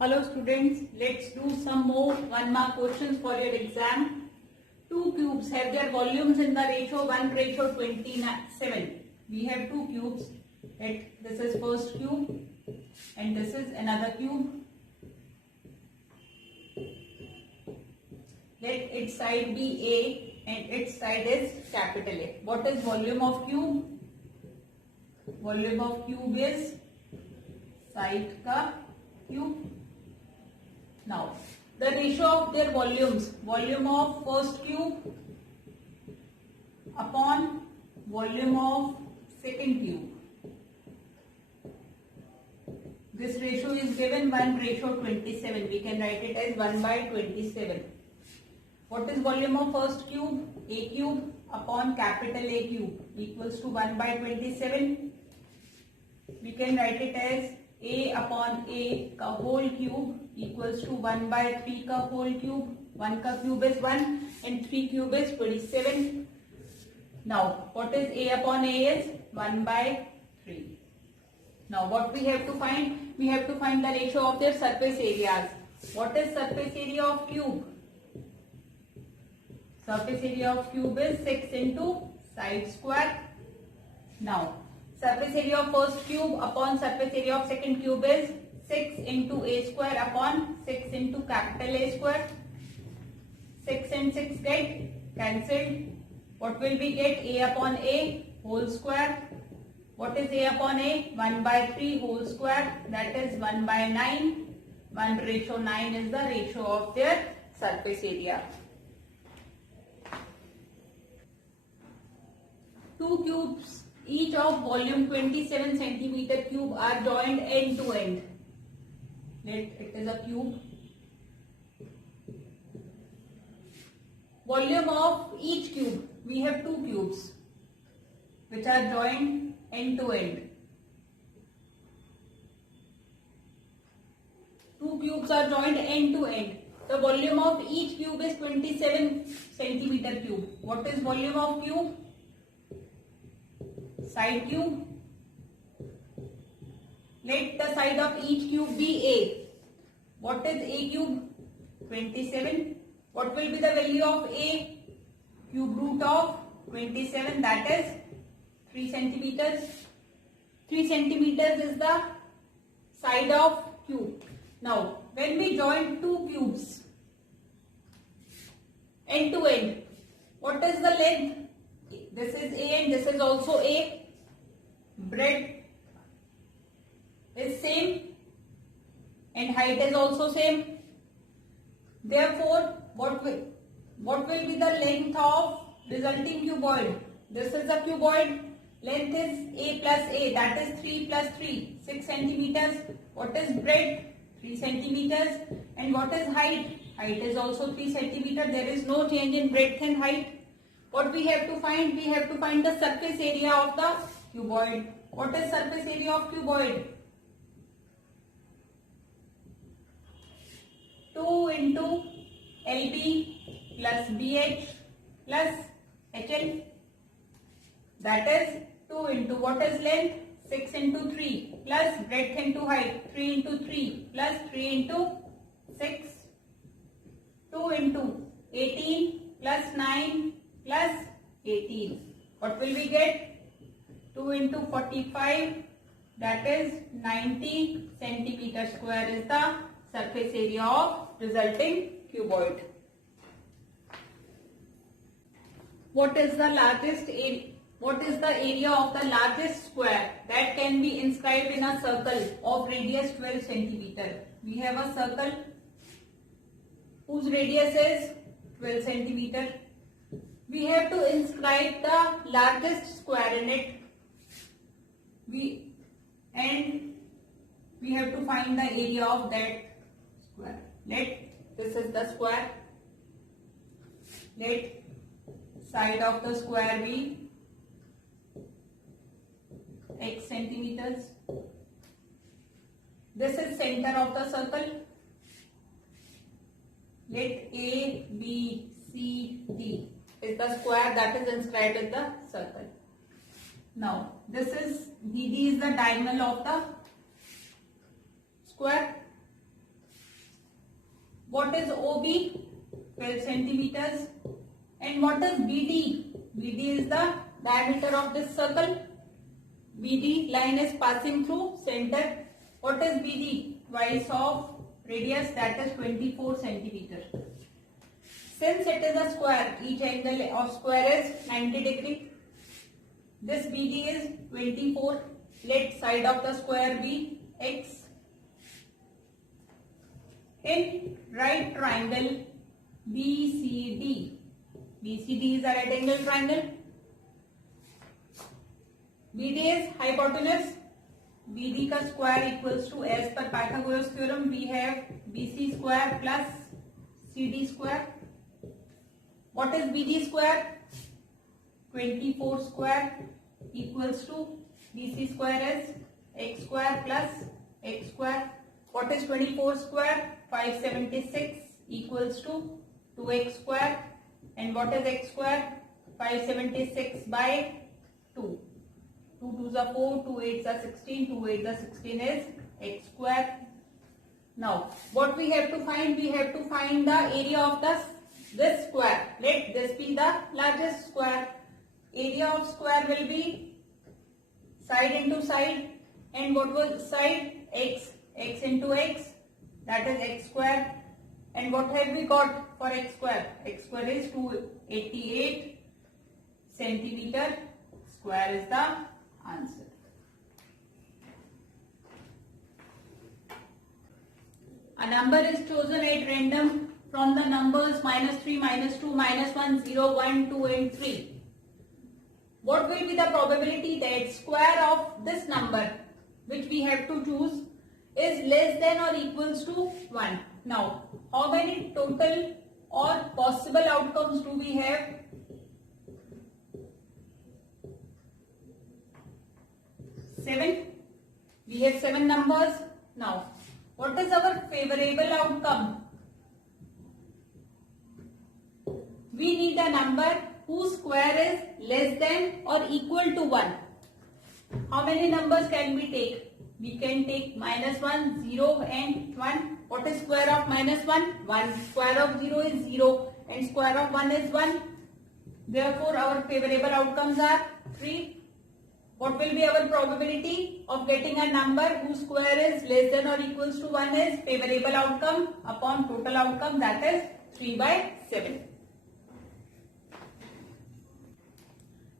Hello students, let's do some more 1 mark questions for your exam. Two cubes have their volumes in the ratio 1:27. We have two cubes. This is first cube and this is another cube. Let its side be A and its side is capital A. What is volume of cube? Volume of cube is side ka cube. Now, the ratio of their volumes, volume of first cube upon volume of second cube. This ratio is given 1:27. We can write it as 1/27. What is volume of first cube? A cube upon capital A cube equals to 1/27. We can write it as A upon A का whole cube equals to 1/3 का whole cube. 1 का cube is 1 and 3 cube is 27. Now what is A upon A is 1/3. Now what we have to find? We have to find the ratio of their surface areas. What is surface area of cube? Surface area of cube is 6 into side square. Now surface area of first cube upon surface area of second cube is 6 into A square upon 6 into capital A square. 6 and 6 get cancelled. What will we get? A upon A whole square. What is A upon A? 1/3 whole square. That is 1/9. 1:9 is the ratio of their surface area. Two cubes each of volume 27 centimeter cube are joined end to end. Let it is a cube. Volume of each cube, we have two cubes which are joined end to end. Two cubes are joined end to end. The volume of each cube is 27 centimeter cube. What is volume of cube? Side cube. Let the side of each cube be A. What is A cube? 27. What will be the value of A? Cube root of 27, that is 3 centimeters. 3 centimeters is the side of cube. Now, when we join two cubes end to end, what is the length? This is A and this is also A. Breadth is same and height is also same. Therefore, what will be the length of resulting cuboid? This is the cuboid. Length is A plus A, that is 3 plus 3, 6 centimeters. What is breadth? 3 centimeters. And what is height? Height is also 3 centimeters. There is no change in breadth and height. What we have to find? We have to find the surface area of the cuboid. What is surface area of cuboid? 2 into LB plus BH plus HL. That is 2 into what is length? 6 into 3 plus breadth into height. 3 into 3 plus 3 into 6. 2 into 18 plus 9 plus 18. What will we get? 2 into 45, that is 90 centimeter square is the surface area of resulting cuboid. What is the area of the largest square that can be inscribed in a circle of radius 12 centimeter? We have a circle whose radius is 12 centimeter. We have to inscribe the largest square in it. We have to find the area of that square. This is the square. Let side of the square be x centimeters. This is center of the circle. Let A, B, C, D is the square that is inscribed in the circle. Now, this is DD is the diagonal of the square. What is OB? 12 centimeters. And what is BD? BD is the diameter of this circle. BD line is passing through center. What is BD? Twice of radius, that is 24 centimeter. Since it is a square, each angle of square is 90 degree. This BD is 24. Let side of the square be X. In right triangle BCD. BCD is a right angle triangle. BD is hypotenuse. BD का square equals to, as per Pythagoras theorem, we have BC square plus CD square. What is BD square? 24 square equals to BC square is X square plus X square. What is 24 square? 576 equals to 2x square. And what is x square? 576 by 2. 2 2s are 4, 2 8s are 16, 2 8s are 16 is x square. Now, what we have to find? We have to find the area of this square. Let this be the largest square. Area of square will be side into side. And what was side? X. X into x. That is x square. And what have we got for x square? X square is 288 centimeter square is the answer. A number is chosen at random from the numbers -3, -2, -1, 0, 1, 2 and 3. What will be the probability that square of this number which we have to choose is less than or equals to 1? Now, how many total or possible outcomes do we have? 7. We have 7 numbers. Now, what is our favorable outcome? We need a number whose square is less than or equal to 1. How many numbers can we take? We can take -1, 0 and 1. What is square of -1? 1. Square of 0 is 0 and square of 1 is 1. Therefore, our favorable outcomes are 3. What will be our probability of getting a number whose square is less than or equals to 1 is favorable outcome upon total outcome, that is 3 by 7.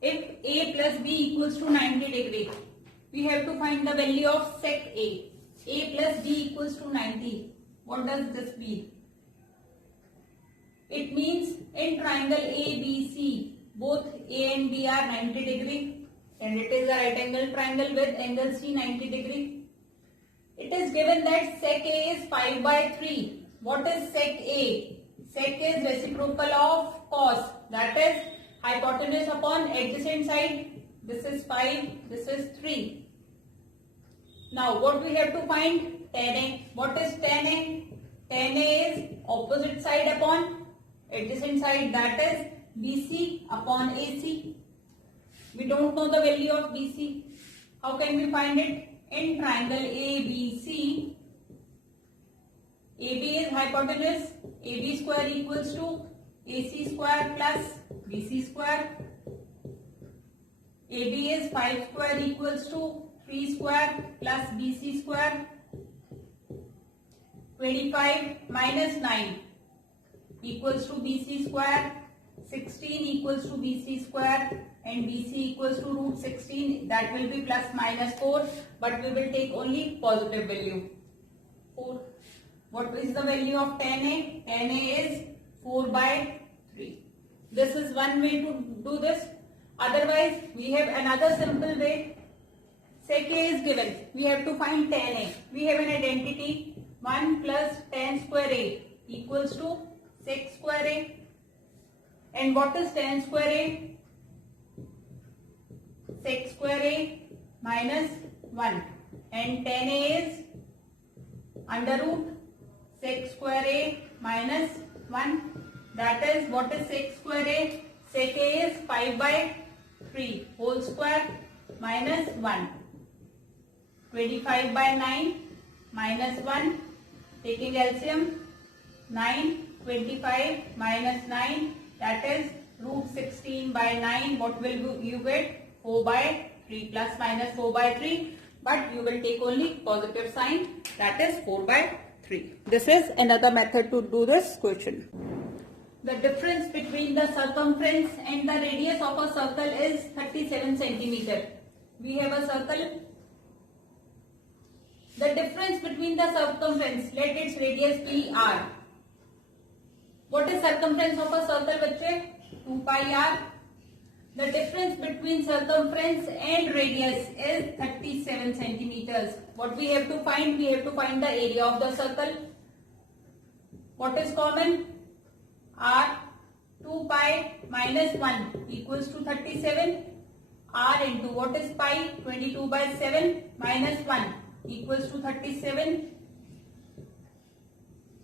If A plus B equals to 90 degree, we have to find the value of sec A. A plus B equals to 90. What does this mean? It means in triangle ABC, both A and B are 90 degree. And it is a right angle triangle with angle C 90 degree. It is given that sec A is 5 by 3. What is sec A? Sec is reciprocal of cos. That is hypotenuse upon adjacent side. This is 5. This is 3. Now what we have to find? Tan A. What is tan A? Tan A is opposite side upon adjacent side. That is BC upon AC. We don't know the value of BC. How can we find it? In triangle ABC, AB is hypotenuse. AB square equals to AC square plus BC square. AB is 5 square equals to 3 square plus BC square. 25 minus 9 equals to BC square. 16 equals to BC square. And BC equals to root 16, that will be plus minus 4, but we will take only positive value, 4. What is the value of tan A? Tan A is 4 by 3. This is one way to do this. Otherwise, we have another simple way. Sec A is given. We have to find tan A. We have an identity 1 plus tan square A equals to sec square A. And what is tan square A? Sec square A minus 1, and tan A is under root sec square A minus 1. That is, what is sec square A? Sec A is 5 by 3 whole square minus 1. 25 by 9 minus 1. Taking LCM, 9, 25 minus 9, that is root 16 by 9. What will you get? 4 by 3, plus minus 4 by 3. But you will take only positive sign, that is 4 by 3. This is another method to do this question. The difference between the circumference and the radius of a circle is 37 centimeter. We have a circle. The difference between the circumference, let its radius be r. What is circumference of a circle, bachche? 2 pi r. The difference between circumference and radius is 37 centimeters. What we have to find? We have to find the area of the circle. What is common? R. 2 pi minus 1 equals to 37. R into what is pi? 22 by 7 minus 1 equals to 37.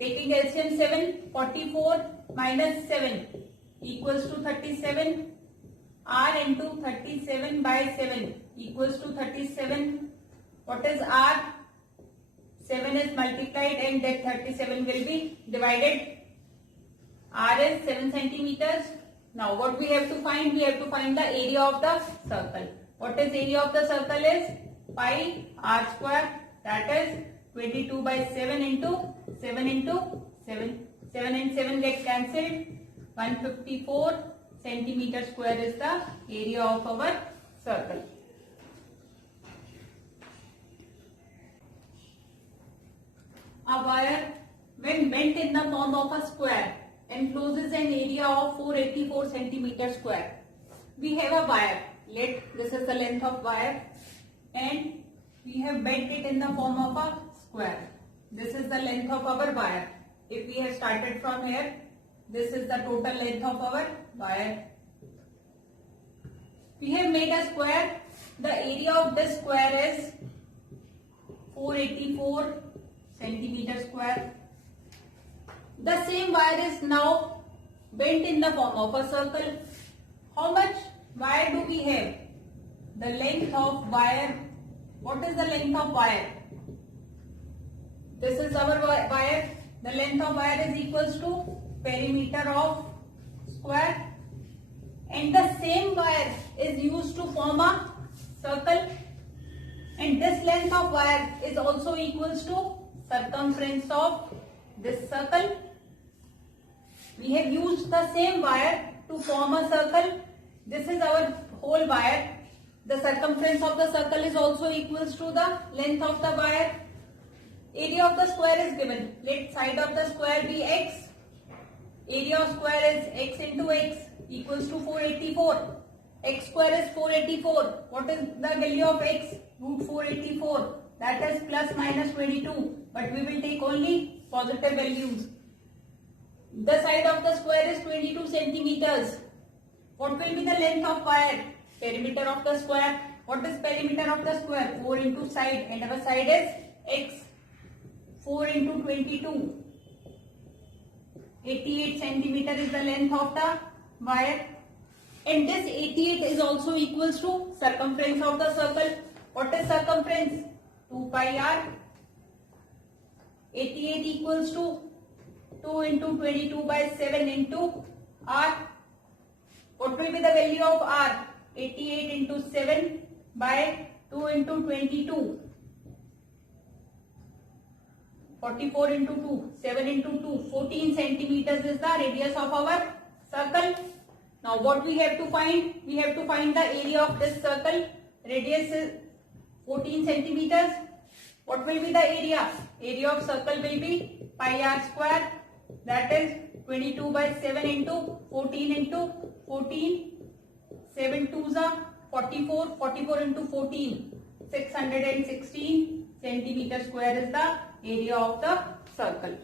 Taking LCM 7, 44 minus 7 equals to 37. R into 37 by 7 equals to 37. What is R? 7 is multiplied and that 37 will be divided. R is 7 centimeters. Now what we have to find? We have to find the area of the circle. What is area of the circle is? Pi r square, that is 22 by 7 into 7 into 7. 7 and 7 get cancelled. 154 centimeter square is the area of our circle. A wire, when bent in the form of a square, encloses an area of 484 centimeter square. We have a wire. This is the length of wire, and we have bent it in the form of a square. This is the length of our wire. If we have started from here, this is the total length of our wire. We have made a square. The area of this square is 484 centimeter square. The same wire is now bent in the form of a circle. How much wire do we have? The length of wire. What is the length of wire? This is our wire. The length of wire is equals to perimeter of square. And the same wire is used to form a circle. And this length of wire is also equals to circumference of this circle. We have used the same wire to form a circle. This is our whole wire. The circumference of the circle is also equals to the length of the wire. Area of the square is given. Let side of the square be x. Area of square is x into x equals to 484. X square is 484. What is the value of x? Root 484. That is plus minus 22. But we will take only positive values. The side of the square is 22 centimeters. What will be the length of wire? Perimeter of the square. What is perimeter of the square? 4 into side, and our side is x. 4 into 22. 88 centimeter is the length of the wire. And this 88 is also equals to circumference of the circle. What is circumference? 2 pi r. 88 equals to 2 into 22 by 7 into r. What will be the value of r? 88 into 7 by 2 into 22. 44 into 2, 7 into 2, 14 centimeters is the radius of our circle. Now what we have to find? We have to find the area of this circle. Radius is 14 centimeters. What will be the area? Area of circle will be pi r square. That is 22 by 7 into 14 into 14. 7 2s are 44. 44 into 14. 616 centimeter square is the area of the circle.